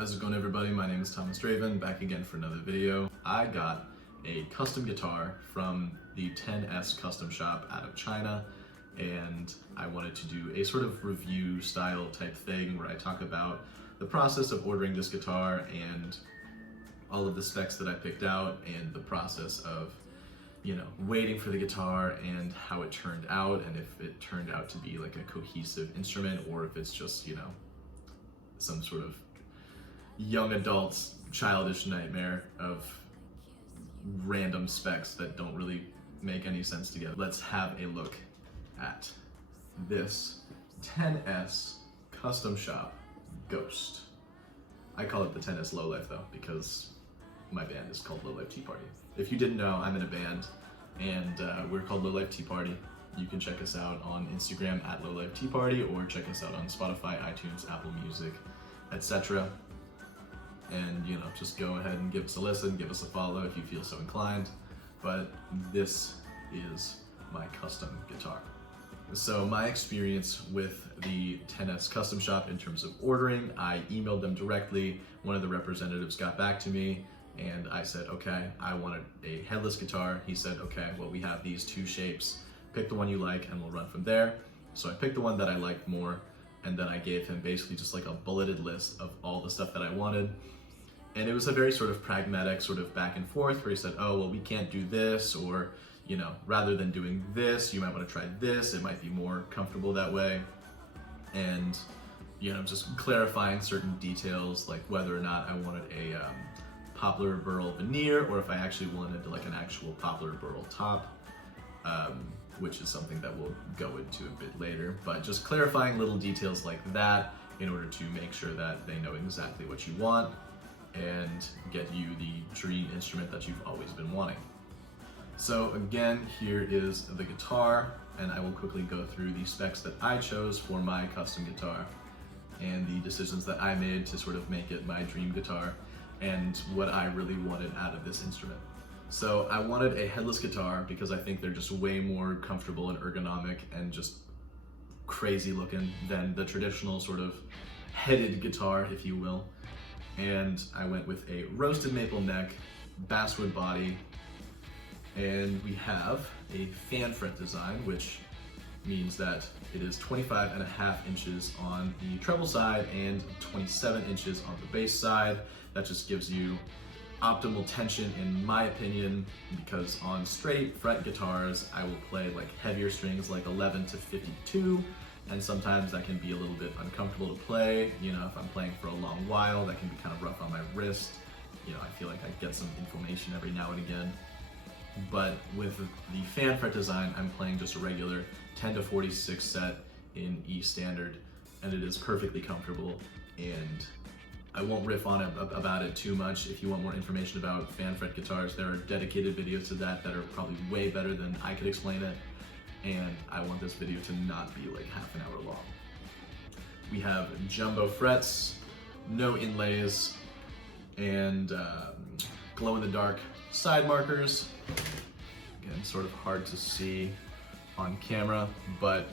How's it going, everybody? My name is Thomas Draven, back again for another video. I got a custom guitar from the 10S custom shop out of China, and I wanted to do a sort of review style type thing where I talk about the process of ordering this guitar and all of the specs that I picked out and the process of, waiting for the guitar and how it turned out, and if it turned out to be like a cohesive instrument or if it's just, some sort of young adult's childish nightmare of random specs that don't really make any sense together. Let's have a look at this 10S custom shop Ghost. I call it the 10S Lowlife though, because my band is called Lowlife Tea Party. If you didn't know, I'm in a band and we're called Lowlife Tea Party. You can check us out on Instagram at Lowlife Tea Party, or check us out on Spotify, iTunes, Apple Music, etc. And just go ahead and give us a listen, give us a follow if you feel so inclined. But this is my custom guitar. So my experience with the 10S custom shop in terms of ordering, I emailed them directly. One of the representatives got back to me and I said, okay, I wanted a headless guitar. He said, okay, well, we have these two shapes. Pick the one you like and we'll run from there. So I picked the one that I liked more, and then I gave him basically just like a bulleted list of all the stuff that I wanted. And it was a very sort of pragmatic sort of back and forth where he said, oh, well, we can't do this, or, rather than doing this, you might want to try this. It might be more comfortable that way. And, just clarifying certain details, like whether or not I wanted a poplar burl veneer, or if I actually wanted like an actual poplar burl top, which is something that we'll go into a bit later. But just clarifying little details like that in order to make sure that they know exactly what you want and get you the dream instrument that you've always been wanting. So again, here is the guitar, and I will quickly go through the specs that I chose for my custom guitar and the decisions that I made to sort of make it my dream guitar and what I really wanted out of this instrument. So I wanted a headless guitar because I think they're just way more comfortable and ergonomic and just crazy looking than the traditional sort of headed guitar, if you will. And I went with a roasted maple neck, basswood body, and we have a fan fret design, which means that it is 25.5 inches on the treble side and 27 inches on the bass side. That just gives you optimal tension in my opinion, because on straight fret guitars, I will play like heavier strings like 11 to 52, and sometimes that can be a little bit uncomfortable to play. If I'm playing for a long while, that can be kind of rough on my wrist. I feel like I get some inflammation every now and again. But with the fan fret design, I'm playing just a regular 10 to 46 set in E standard, and it is perfectly comfortable, and I won't riff on it about it too much. If you want more information about fan fret guitars, there are dedicated videos to that are probably way better than I could explain it, and I want this video to not be like half an hour long. We have jumbo frets, no inlays, and glow-in-the-dark side markers. Again, sort of hard to see on camera, but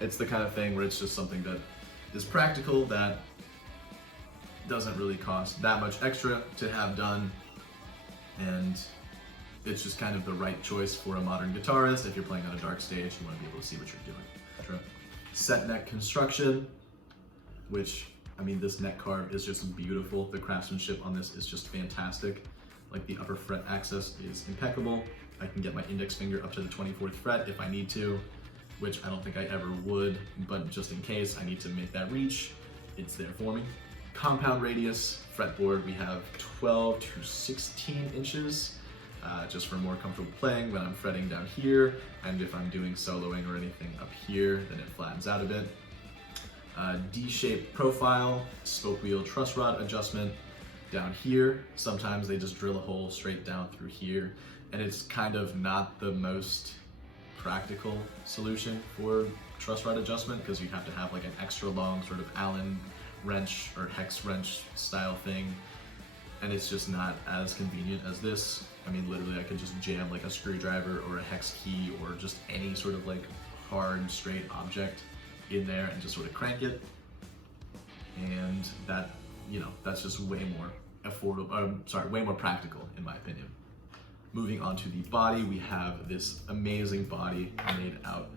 it's the kind of thing where it's just something that is practical, that doesn't really cost that much extra to have done, and it's just kind of the right choice for a modern guitarist. If you're playing on a dark stage, you want to be able to see what you're doing. Set neck construction, which, this neck carve is just beautiful. The craftsmanship on this is just fantastic. Like the upper fret access is impeccable. I can get my index finger up to the 24th fret if I need to, which I don't think I ever would, but just in case I need to make that reach, it's there for me. Compound radius fretboard, we have 12 to 16 inches, just for more comfortable playing when I'm fretting down here, and if I'm doing soloing or anything up here, then it flattens out a bit. D-shaped profile, spoke wheel truss rod adjustment down here. Sometimes they just drill a hole straight down through here, and it's kind of not the most practical solution for truss rod adjustment, because you have to have like an extra long sort of Allen wrench or hex wrench style thing, and it's just not as convenient as this. Literally I could just jam like a screwdriver or a hex key or just any sort of like hard straight object in there and just sort of crank it, and that that's just way more affordable, way more practical in my opinion. Moving on to the body, we have this amazing body made out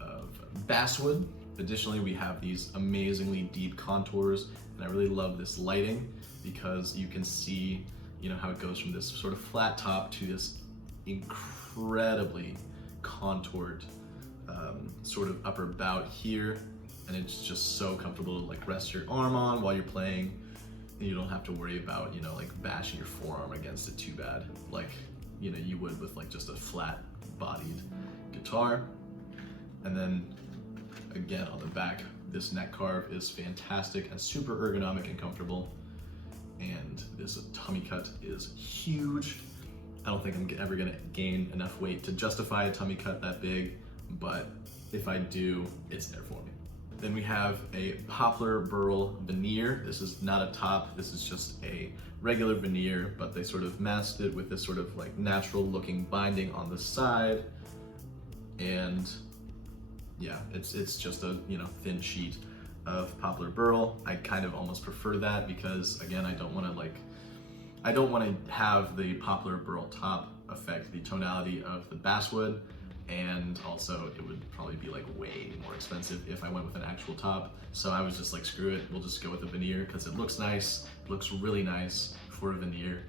of basswood. Additionally, we have these amazingly deep contours, and I really love this lighting because you can see, how it goes from this sort of flat top to this incredibly contoured sort of upper bout here, and it's just so comfortable to like rest your arm on while you're playing, and you don't have to worry about like bashing your forearm against it too bad, like you would with like just a flat bodied guitar. And then again on the back, this neck carve is fantastic and super ergonomic and comfortable, and this tummy cut is huge. I don't think I'm ever gonna gain enough weight to justify a tummy cut that big, but if I do, it's there for me. Then we have a poplar burl veneer. This is not a top, this is just a regular veneer, but they sort of masked it with this sort of like natural looking binding on the side. And yeah, it's just a thin sheet of poplar burl. I kind of almost prefer that because again, I don't want to have the poplar burl top affect the tonality of the basswood, and also it would probably be like way more expensive if I went with an actual top. So I was just like, screw it, we'll just go with a veneer because it looks nice, it looks really nice for a veneer,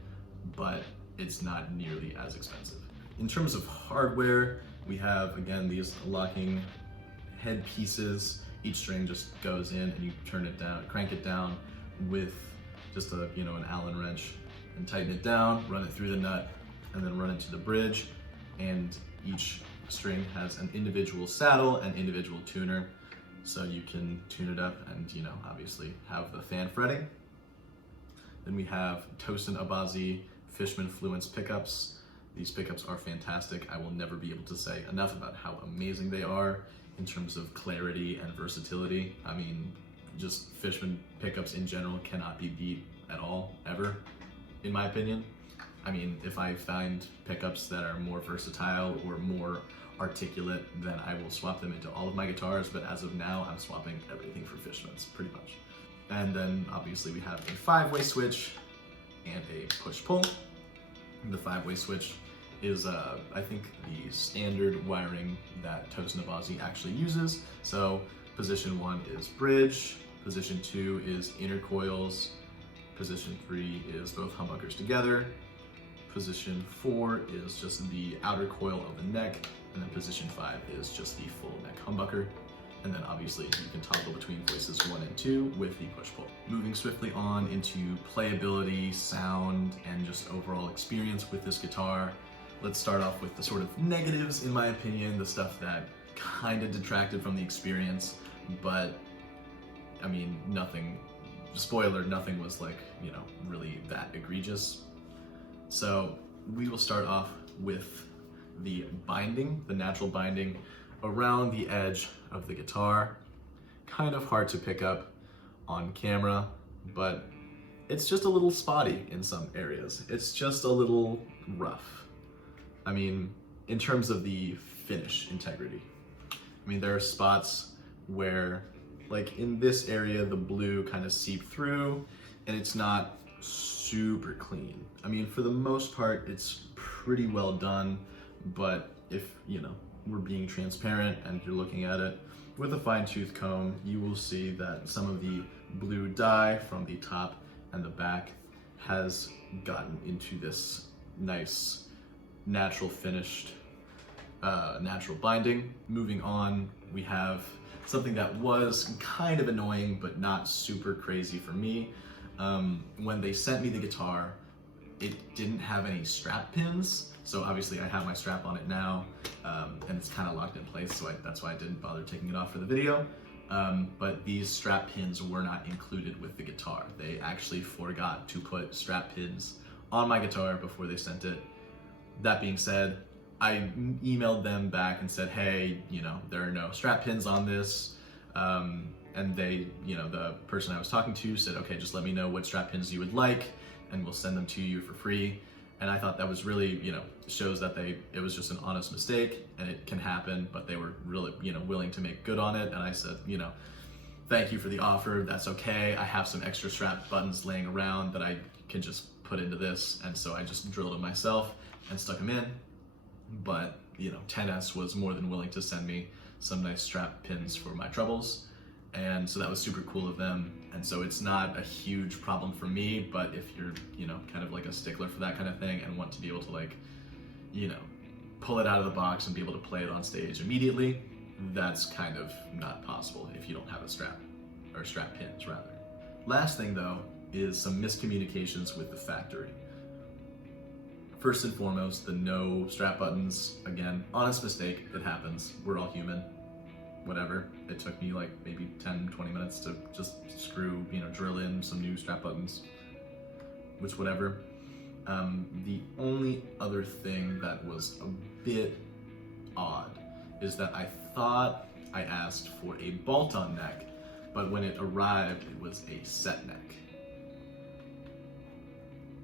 but it's not nearly as expensive. In terms of hardware, we have again these locking head pieces. Each string just goes in and you turn it down, crank it down with just a an Allen wrench and tighten it down, run it through the nut, and then run it to the bridge. And each string has an individual saddle and individual tuner, so you can tune it up and obviously have the fan fretting. Then we have Tosin Abazi Fishman Fluence pickups. These pickups are fantastic. I will never be able to say enough about how amazing they are in terms of clarity and versatility. I mean, just Fishman pickups in general cannot be beat at all, ever, in my opinion. I mean, if I find pickups that are more versatile or more articulate, then I will swap them into all of my guitars, but as of now, I'm swapping everything for Fishmans, pretty much. And then obviously we have a 5-way switch and a push-pull. The 5-way switch is, I think, the standard wiring that Tosin Abazi actually uses. So position 1 is bridge, position 2 is inner coils, position 3 is both humbuckers together, position 4 is just the outer coil of the neck, and then position 5 is just the full neck humbucker. And then obviously you can toggle between voices 1 and 2 with the push-pull. Moving swiftly on into playability, sound, and just overall experience with this guitar. Let's start off with the sort of negatives, in my opinion, the stuff that kind of detracted from the experience, but I mean, nothing, spoiler, nothing was like, really that egregious. So we will start off with the binding, the natural binding around the edge of the guitar. Kind of hard to pick up on camera, but it's just a little spotty in some areas. It's just a little rough. I mean, in terms of the finish integrity. I mean, there are spots where, like in this area, the blue kind of seeped through and it's not super clean. I mean, for the most part, it's pretty well done, but if, we're being transparent and you're looking at it with a fine-tooth comb, you will see that some of the blue dye from the top and the back has gotten into this nice natural finished natural binding. Moving on, we have something that was kind of annoying but not super crazy for me. When they sent me the guitar, it didn't have any strap pins. So obviously I have my strap on it now, and it's kind of locked in place, so that's why I didn't bother taking it off for the video. But these strap pins were not included with the guitar. They actually forgot to put strap pins on my guitar before they sent it. That being said, I emailed them back and said, hey, there are no strap pins on this. And they, the person I was talking to said, okay, just let me know what strap pins you would like and we'll send them to you for free. And I thought that was really, shows that it was just an honest mistake and it can happen, but they were really, willing to make good on it. And I said, thank you for the offer, that's okay. I have some extra strap buttons laying around that I can just put into this, and so I just drilled them myself and stuck them in. But, you know, 10S was more than willing to send me some nice strap pins for my trebles, and so that was super cool of them. And so it's not a huge problem for me, but if you're, you know, kind of like a stickler for that kind of thing and want to be able to, like, you know, pull it out of the box and be able to play it on stage immediately, that's kind of not possible if you don't have a strap, or strap pins rather. Last thing though is some miscommunications with the factory. First and foremost, the no strap buttons. Again, honest mistake, it happens. We're all human. Whatever. It took me like maybe 10-20 minutes to just screw, you know, drill in some new strap buttons, which whatever. The only other thing that was a bit odd is that I thought I asked for a bolt-on neck, but when it arrived, it was a set neck.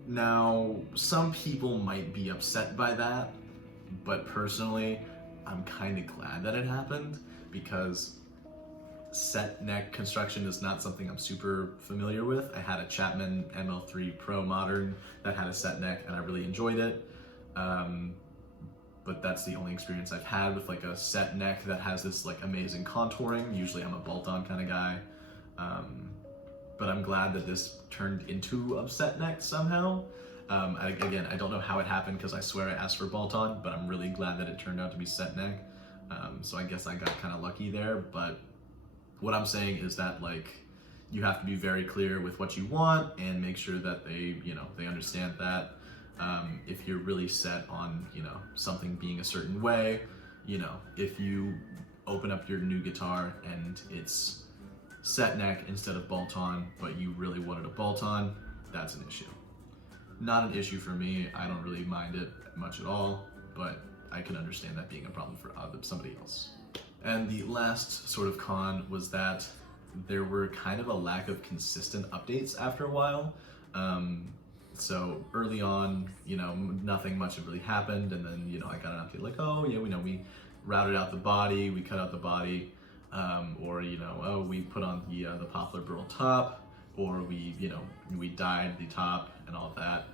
Now, some people might be upset by that, but personally, I'm kind of glad that it happened, because set neck construction is not something I'm super familiar with. I had a Chapman ML3 Pro Modern that had a set neck and I really enjoyed it. But that's the only experience I've had with like a set neck that has this like amazing contouring. Usually I'm a bolt-on kind of guy. But I'm glad that this turned into a set neck somehow. Again, I don't know how it happened because I swear I asked for bolt-on, but I'm really glad that it turned out to be set neck. So I guess I got kind of lucky there, but what I'm saying is that like you have to be very clear with what you want and make sure that they, you know, they understand that. If you're really set on, you know, something being a certain way, you know, if you open up your new guitar and it's set neck instead of bolt-on, but you really wanted a bolt-on, that's an issue. Not an issue for me. I don't really mind it much at all, but I can understand that being a problem for somebody else. And the last sort of con was that there were kind of a lack of consistent updates after a while. So early on, you know, nothing much had really happened, and then, you know, I got an update like, oh, yeah, we routed out the body, we cut out the body, or, you know, oh, we put on the poplar burl top, or we, you know, we dyed the top and all that.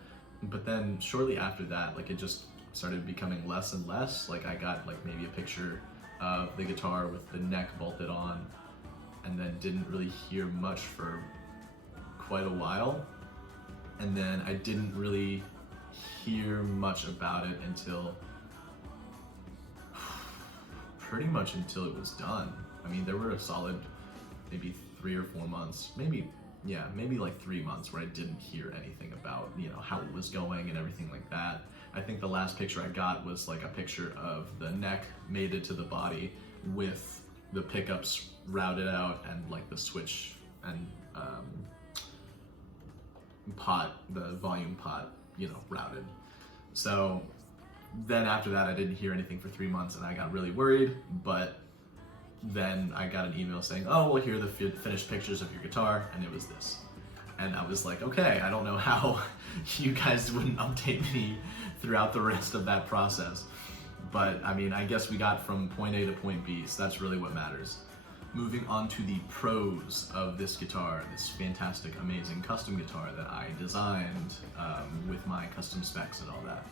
But then shortly after that, like, it just started becoming less and less. Like, I got like maybe a picture of the guitar with the neck bolted on, and then didn't really hear much for quite a while. And then I didn't really hear much about it until pretty much until it was done. I mean, there were a solid maybe 3 or 4 months, maybe like 3 months where I didn't hear anything about, you know, how it was going and everything like that. I think the last picture I got was like a picture of the neck mated to the body with the pickups routed out and like the switch and pot, the volume pot, you know, routed. So then after that, I didn't hear anything for 3 months and I got really worried, but then I got an email saying, oh, well, here are the finished pictures of your guitar, and it was this. And I was like, okay, I don't know how you guys wouldn't update me throughout the rest of that process. But I mean, I guess we got from point A to point B, so that's really what matters. Moving on to the pros of this guitar, this fantastic, amazing custom guitar that I designed with my custom specs and all that.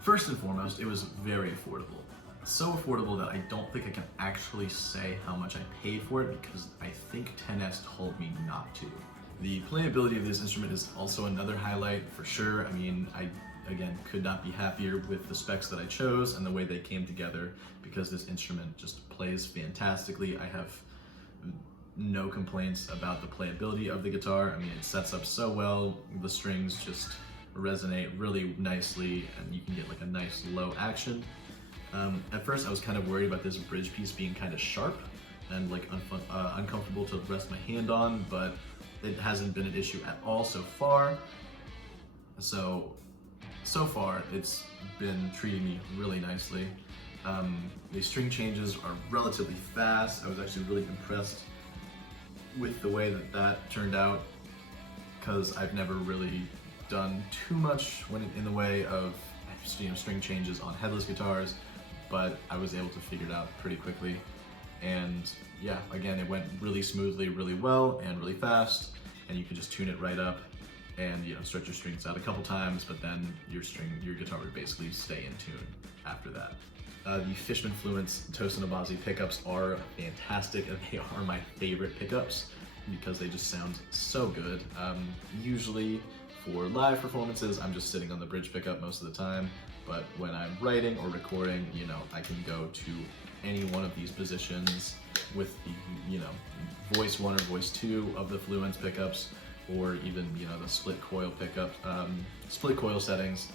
First and foremost, it was very affordable. So affordable that I don't think I can actually say how much I paid for it, because I think 10S told me not to. The playability of this instrument is also another highlight for sure. I mean, I, again, could not be happier with the specs that I chose and the way they came together, because this instrument just plays fantastically. I have no complaints about the playability of the guitar. I mean, it sets up so well. The strings just resonate really nicely, and you can get like a nice low action. At first I was kind of worried about this bridge piece being kind of sharp and like uncomfortable to rest my hand on, but it hasn't been an issue at all so far. So far it's been treating me really nicely. The string changes are relatively fast. I was actually really impressed with the way that that turned out, because I've never really done too much in the way of, you know, string changes on headless guitars, but I was able to figure it out pretty quickly. And yeah, again, it went really smoothly, really well, and really fast, and you can just tune it right up and, you know, stretch your strings out a couple times, but then your guitar would basically stay in tune after that. The Fishman Fluence Tosinobazi pickups are fantastic, and they are my favorite pickups because they just sound so good. Usually for live performances, I'm just sitting on the bridge pickup most of the time, but when I'm writing or recording, you know, I can go to any one of these positions with the, you know, voice 1 or voice 2 of the Fluence pickups, or even, you know, the split coil pickup, split coil settings.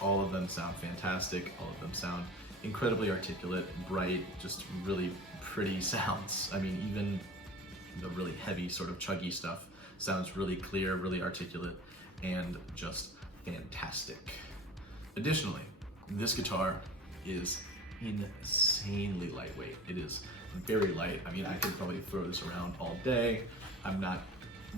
All of them sound fantastic. All of them sound incredibly articulate, bright, just really pretty sounds. I mean, even the really heavy sort of chuggy stuff sounds really clear, really articulate, and just fantastic. Additionally, this guitar is insanely lightweight. It is very light. I mean, I could probably throw this around all day. I'm not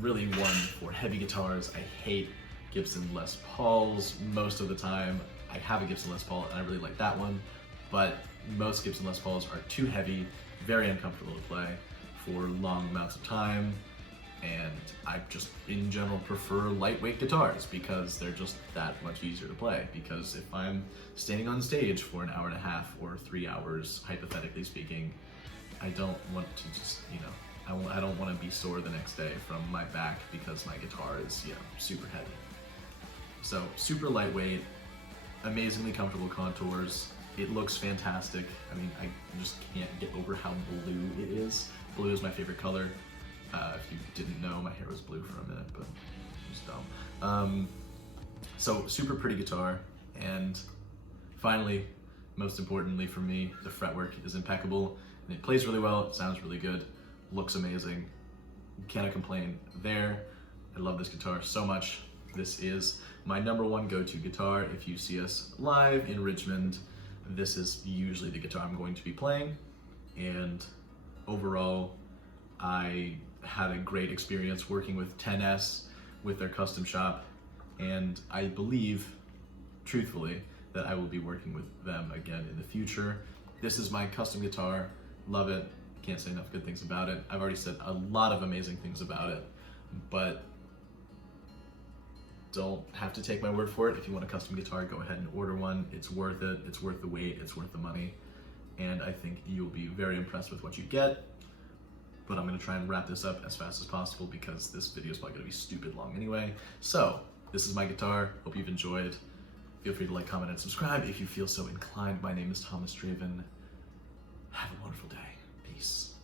really one for heavy guitars. I hate Gibson Les Pauls most of the time. I have a Gibson Les Paul and I really like that one, but most Gibson Les Pauls are too heavy, very uncomfortable to play for long amounts of time, and I just in general prefer lightweight guitars because they're just that much easier to play. Because if I'm standing on stage for an hour and a half or 3 hours, hypothetically speaking, I don't want to just, you know, I don't want to be sore the next day from my back because my guitar is, you know, super heavy. So super lightweight, amazingly comfortable contours. It looks fantastic. I mean, I just can't get over how blue it is. Blue is my favorite color. If you didn't know, my hair was blue for a minute, but it was dumb. So super pretty guitar. And finally, most importantly for me, the fretwork is impeccable and it plays really well. It sounds really good, looks amazing. Cannot complain there. I love this guitar so much. This is my #1 go-to guitar. If you see us live in Richmond, this is usually the guitar I'm going to be playing. And overall, I had a great experience working with 10S with their custom shop, and I believe, truthfully, that I will be working with them again in the future. This is my custom guitar. Love it. Can't say enough good things about it. I've already said a lot of amazing things about it, but don't have to take my word for it. If you want a custom guitar, go ahead and order one. It's worth it. It's worth the wait. It's worth the money. And I think you'll be very impressed with what you get. But I'm gonna try and wrap this up as fast as possible because this video is probably gonna be stupid long anyway. So, this is my guitar. Hope you've enjoyed. Feel free to like, comment, and subscribe if you feel so inclined. My name is Thomas Draven. Have a wonderful day. Peace.